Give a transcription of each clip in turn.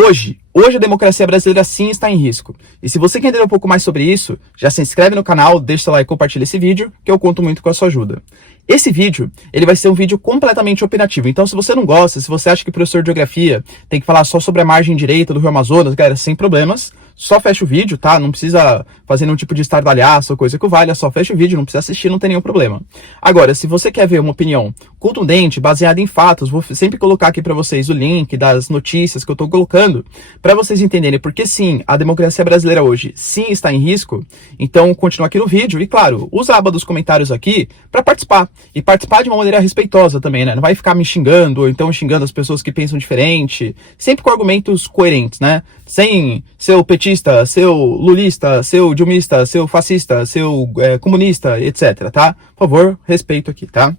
Hoje a democracia brasileira sim está em risco. E se você quer entender um pouco mais sobre isso, já se inscreve no canal, deixa seu like e compartilha esse vídeo, que eu conto muito com a sua ajuda. Esse vídeo, ele vai ser um vídeo completamente opinativo. Então, se você não gosta, se você acha que o professor de geografia tem que falar só sobre a margem direita do Rio Amazonas, galera, sem problemas, só fecha o vídeo, tá? Não precisa fazer nenhum tipo de estardalhaço ou coisa que valha, só fecha o vídeo, não precisa assistir, não tem nenhum problema. Agora, se você quer ver uma opinião contundente, baseada em fatos, vou sempre colocar aqui para vocês o link das notícias que eu tô colocando, para vocês entenderem porque sim, a democracia brasileira hoje sim está em risco. Então, continua aqui no vídeo e, claro, usa a aba dos comentários aqui para participar. E participar de uma maneira respeitosa também, né? Não vai ficar me xingando, ou então xingando as pessoas que pensam diferente, sempre com argumentos coerentes, né? Sem seu petista, seu lulista, seu dilmista, seu fascista, seu comunista, etc, tá? Por favor, respeito aqui, tá?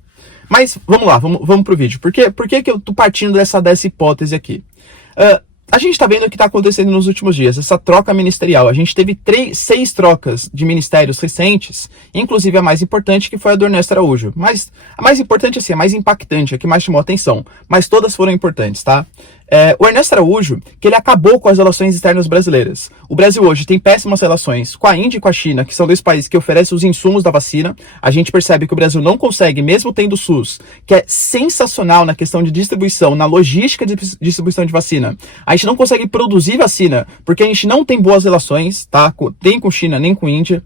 Mas vamos lá, vamos pro vídeo. Por que que eu tô partindo dessa hipótese aqui? A gente está vendo o que está acontecendo nos últimos dias, essa troca ministerial. A gente teve 6 trocas de ministérios recentes, inclusive a mais importante, que foi a do Ernesto Araújo. Mas a mais importante, assim, a mais impactante, a que mais chamou a atenção. Mas todas foram importantes, tá? O Ernesto Araújo, que ele acabou com as relações externas brasileiras. O Brasil hoje tem péssimas relações com a Índia e com a China, que são 2 países que oferecem os insumos da vacina. A gente percebe que o Brasil não consegue, mesmo tendo o SUS, que é sensacional na questão de distribuição, na logística de distribuição de vacina. A gente não consegue produzir vacina, porque a gente não tem boas relações, tá? Nem com China, nem com Índia.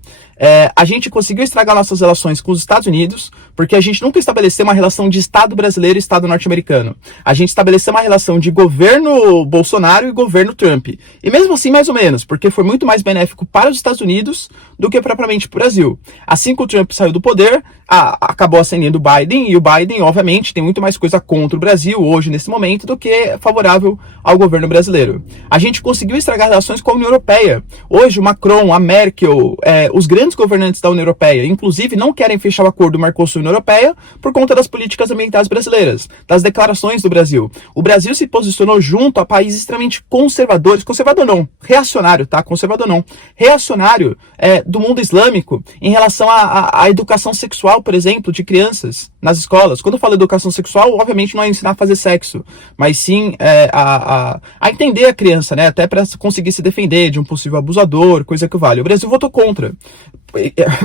A gente conseguiu estragar nossas relações com os Estados Unidos, porque a gente nunca estabeleceu uma relação de Estado brasileiro e Estado norte-americano. A gente estabeleceu uma relação de governo Bolsonaro e governo Trump. E mesmo assim, mais ou menos, porque foi muito mais benéfico para os Estados Unidos do que propriamente para o Brasil. Assim que o Trump saiu do poder, acabou ascendendo o Biden, e o Biden, obviamente, tem muito mais coisa contra o Brasil hoje, nesse momento, do que favorável ao governo brasileiro. A gente conseguiu estragar relações com a União Europeia. Hoje, o Macron, a Merkel, os grandes governantes da União Europeia, inclusive, não querem fechar o acordo Mercosul-União Europeia por conta das políticas ambientais brasileiras, das declarações do Brasil. O Brasil se posicionou junto a países extremamente conservadores, conservador não, reacionário, tá? Conservador não, reacionário do mundo islâmico em relação à educação sexual, por exemplo, de crianças nas escolas. Quando eu falo educação sexual, obviamente não é ensinar a fazer sexo, mas sim a entender a criança, né? Até para conseguir se defender de um possível abusador, coisa que vale. O Brasil votou contra,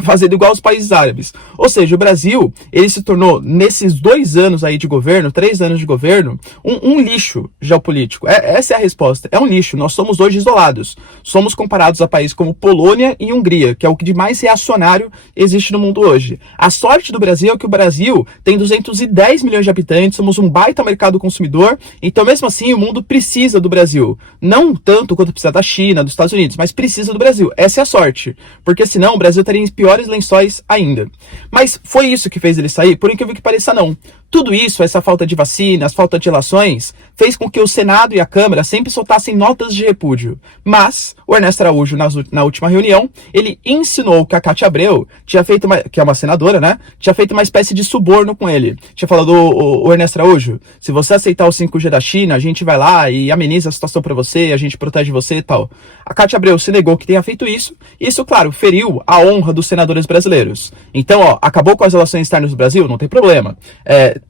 fazendo igual aos países árabes. Ou seja, o Brasil, ele se tornou, nesses 2 anos aí de governo, 3 anos de governo, um lixo geopolítico. Essa é a resposta. É um lixo. Nós somos hoje isolados. Somos comparados a países como Polônia e Hungria, que é o que de mais reacionário existe no mundo hoje. A sorte do Brasil é que o Brasil tem 210 milhões de habitantes, somos um baita mercado consumidor, então mesmo assim o mundo precisa do Brasil. Não tanto quanto precisa da China, dos Estados Unidos, mas precisa do Brasil. Essa é a sorte. Porque senão o Brasil estaria em piores lençóis ainda. Mas foi isso que fez ele sair? Por incrível que pareça, não. Tudo isso, essa falta de vacinas, falta de relações, fez com que o Senado e a Câmara sempre soltassem notas de repúdio. Mas o Ernesto Araújo, na última reunião, ele insinuou que a Cátia Abreu tinha feito, que é uma senadora, né? Tinha feito uma espécie de suborno com ele. Tinha falado, o Ernesto Araújo, se você aceitar o 5G da China, a gente vai lá e ameniza a situação para você, a gente protege você e tal. A Cátia Abreu se negou que tenha feito isso. Isso, claro, feriu a honra dos senadores brasileiros. Então, acabou com as relações externas do Brasil? Não tem problema.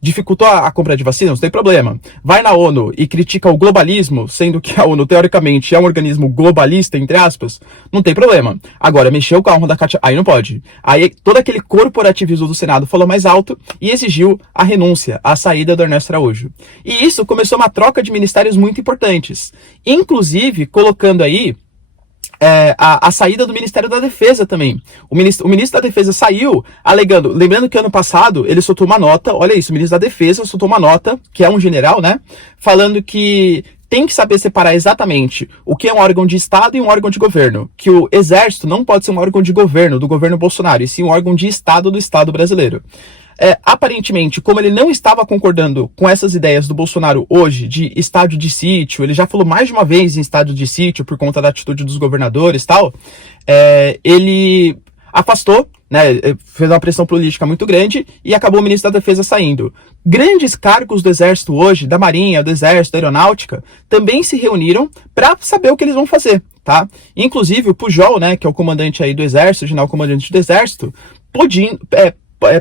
Dificultou a compra de vacinas? Não tem problema. Vai na ONU e critica o globalismo, sendo que a ONU, teoricamente, é um organismo globalista, entre aspas, não tem problema. Agora, mexeu com a honra da Cátia, aí não pode. Aí, todo aquele corporativismo do Senado falou mais alto e exigiu a renúncia, a saída do Ernesto Araújo. E isso começou uma troca de ministérios muito importantes. Inclusive, colocando aí a saída do Ministério da Defesa também. O ministro da Defesa saiu alegando, lembrando que ano passado ele soltou uma nota, olha isso, o ministro da Defesa soltou uma nota, que é um general, né, falando que tem que saber separar exatamente o que é um órgão de Estado e um órgão de governo. Que o Exército não pode ser um órgão de governo, do governo Bolsonaro, e sim um órgão de Estado do Estado brasileiro. Aparentemente, como ele não estava concordando com essas ideias do Bolsonaro hoje, de estádio de sítio, ele já falou mais de uma vez em estádio de sítio por conta da atitude dos governadores e tal, ele afastou, né, fez uma pressão política muito grande e acabou o ministro da Defesa saindo. Grandes cargos do Exército hoje, da Marinha, do Exército, da Aeronáutica, também se reuniram para saber o que eles vão fazer, tá? Inclusive o Pujol, né, que é o comandante aí do Exército, o general comandante do Exército,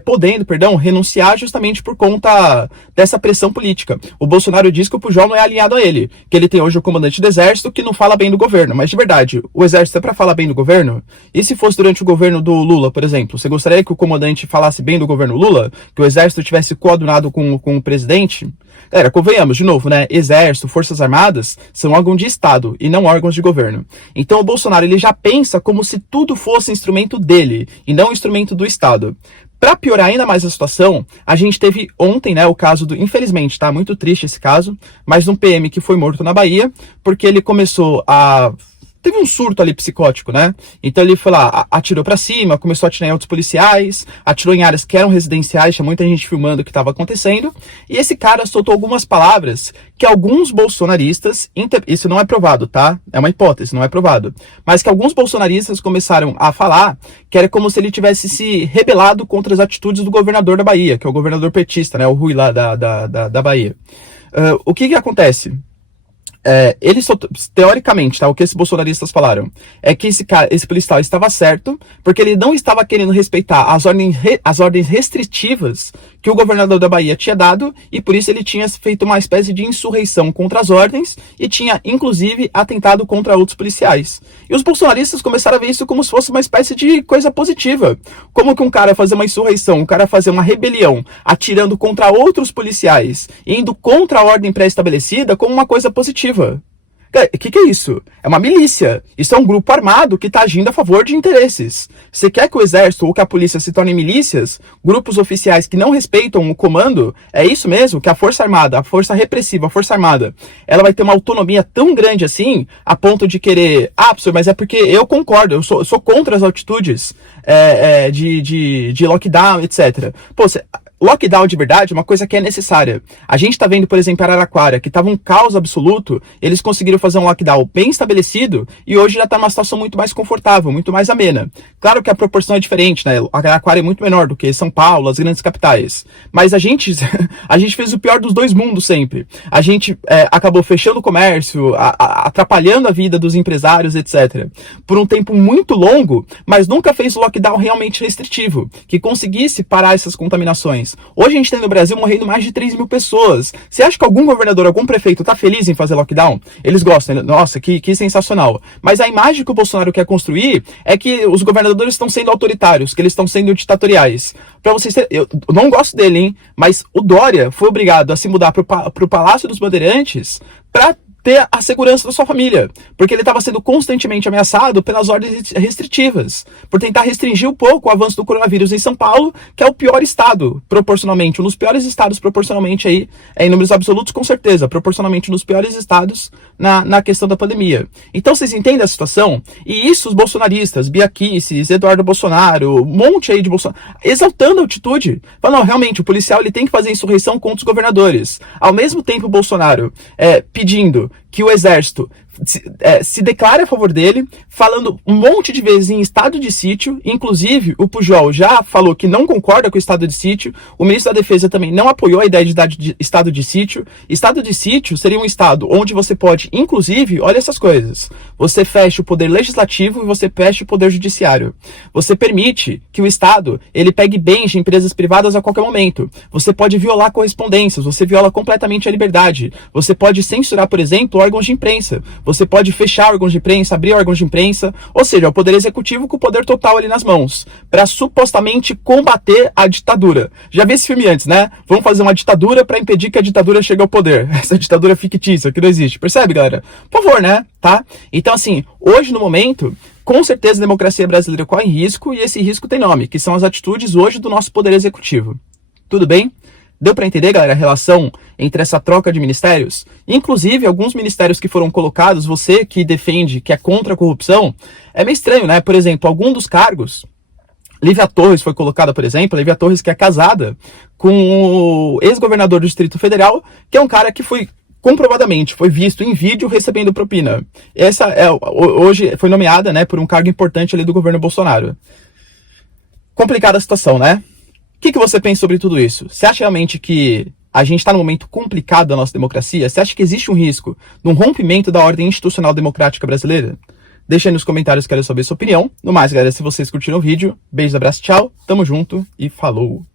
podendo, renunciar justamente por conta dessa pressão política. O Bolsonaro diz que o Pujol não é alinhado a ele, que ele tem hoje o comandante do exército que não fala bem do governo. Mas de verdade, o exército é para falar bem do governo? E se fosse durante o governo do Lula, por exemplo? Você gostaria que o comandante falasse bem do governo Lula? Que o exército tivesse coadunado com o presidente? Galera, convenhamos, de novo, né? Exército, Forças Armadas são órgãos de Estado e não órgãos de governo. Então o Bolsonaro ele já pensa como se tudo fosse instrumento dele e não instrumento do Estado. Para piorar ainda mais a situação, a gente teve ontem, né, o caso do, infelizmente, tá muito triste esse caso, mas de um PM que foi morto na Bahia, porque ele começou a... Teve um surto ali psicótico, né? Então ele foi lá, atirou pra cima, começou a atirar em outros policiais, atirou em áreas que eram residenciais, tinha muita gente filmando o que estava acontecendo, e esse cara soltou algumas palavras que alguns bolsonaristas, isso não é provado, tá? É uma hipótese, não é provado, mas que alguns bolsonaristas começaram a falar que era como se ele tivesse se rebelado contra as atitudes do governador da Bahia, que é o governador petista, né? O Rui lá da Bahia. O que acontece? Ele teoricamente, tá, o que esses bolsonaristas falaram é que esse policial estava certo, porque ele não estava querendo respeitar as ordens restritivas que o governador da Bahia tinha dado, e por isso ele tinha feito uma espécie de insurreição contra as ordens e tinha, inclusive, atentado contra outros policiais. E os bolsonaristas começaram a ver isso como se fosse uma espécie de coisa positiva. Como que um cara fazer uma insurreição, um cara fazer uma rebelião, atirando contra outros policiais, indo contra a ordem pré-estabelecida como uma coisa positiva. O que é isso? É uma milícia. Isso é um grupo armado que está agindo a favor de interesses. Você quer que o exército ou que a polícia se tornem milícias? Grupos oficiais que não respeitam o comando? É isso mesmo? Que a força armada, a força repressiva, a força armada, ela vai ter uma autonomia tão grande assim, a ponto de querer... Ah, professor, mas é porque eu concordo, eu sou contra as atitudes de lockdown, etc. Pô, lockdown de verdade é uma coisa que é necessária. A gente tá vendo, por exemplo, Araraquara, que tava um caos absoluto, eles conseguiram fazer um lockdown bem estabelecido e hoje já tá numa situação muito mais confortável, muito mais amena. Claro que a proporção é diferente, né? Araraquara é muito menor do que São Paulo, as grandes capitais. Mas a gente fez o pior dos dois mundos sempre. A gente acabou fechando o comércio, atrapalhando a vida dos empresários, etc. Por um tempo muito longo, mas nunca fez o lockdown realmente restritivo, que conseguisse parar essas contaminações. Hoje a gente tem no Brasil morrendo mais de 3 mil pessoas. Você acha que algum governador, algum prefeito tá feliz em fazer lockdown? Eles gostam, nossa, que sensacional. Mas a imagem que o Bolsonaro quer construir é que os governadores estão sendo autoritários, que eles estão sendo ditatoriais. Pra vocês terem, eu não gosto dele, hein? Mas o Dória foi obrigado a se mudar pro Palácio dos Bandeirantes pra ter a segurança da sua família, porque ele estava sendo constantemente ameaçado pelas ordens restritivas, por tentar restringir um pouco o avanço do coronavírus em São Paulo, que é o pior estado, proporcionalmente, um dos piores estados proporcionalmente aí, em números absolutos com certeza, proporcionalmente um dos piores estados na questão da pandemia. Então vocês entendem a situação? E isso os bolsonaristas, Bia Kicis, Eduardo Bolsonaro, um monte aí de Bolsonaro, exaltando a atitude, falando, não, realmente, o policial ele tem que fazer insurreição contra os governadores. Ao mesmo tempo, o Bolsonaro pedindo que o exército se declare a favor dele, falando um monte de vezes em estado de sítio. Inclusive o Pujol já falou que não concorda com o estado de sítio, o ministro da Defesa também não apoiou a ideia de estado de sítio. Estado de sítio seria um estado onde você pode, inclusive, olha essas coisas, você fecha o poder legislativo e você fecha o poder judiciário. Você permite que o estado ele pegue bens de empresas privadas a qualquer momento. Você pode violar correspondências, você viola completamente a liberdade. Você pode censurar, por exemplo, órgãos de imprensa. Você pode fechar órgãos de imprensa, abrir órgãos de imprensa, ou seja, o poder executivo com o poder total ali nas mãos, para supostamente combater a ditadura. Já vi esse filme antes, né? Vamos fazer uma ditadura para impedir que a ditadura chegue ao poder. Essa ditadura fictícia que não existe. Percebe, galera? Por favor, né? Tá? Então, assim, hoje no momento, com certeza a democracia brasileira corre risco, e esse risco tem nome, que são as atitudes hoje do nosso poder executivo. Tudo bem? Deu para entender, galera, a relação entre essa troca de ministérios? Inclusive, alguns ministérios que foram colocados, você que defende, que é contra a corrupção, é meio estranho, né? Por exemplo, algum dos cargos, Lívia Torres foi colocada, por exemplo, Lívia Torres que é casada com o ex-governador do Distrito Federal, que é um cara que foi comprovadamente, foi visto em vídeo recebendo propina. Essa hoje foi nomeada, né, por um cargo importante ali do governo Bolsonaro. Complicada a situação, né? O que você pensa sobre tudo isso? Você acha realmente que a gente está num momento complicado da nossa democracia? Você acha que existe um risco de um rompimento da ordem institucional democrática brasileira? Deixa aí nos comentários, quero saber sua opinião. No mais, galera, se vocês curtiram o vídeo, beijos, abraço, tchau, tamo junto e falou!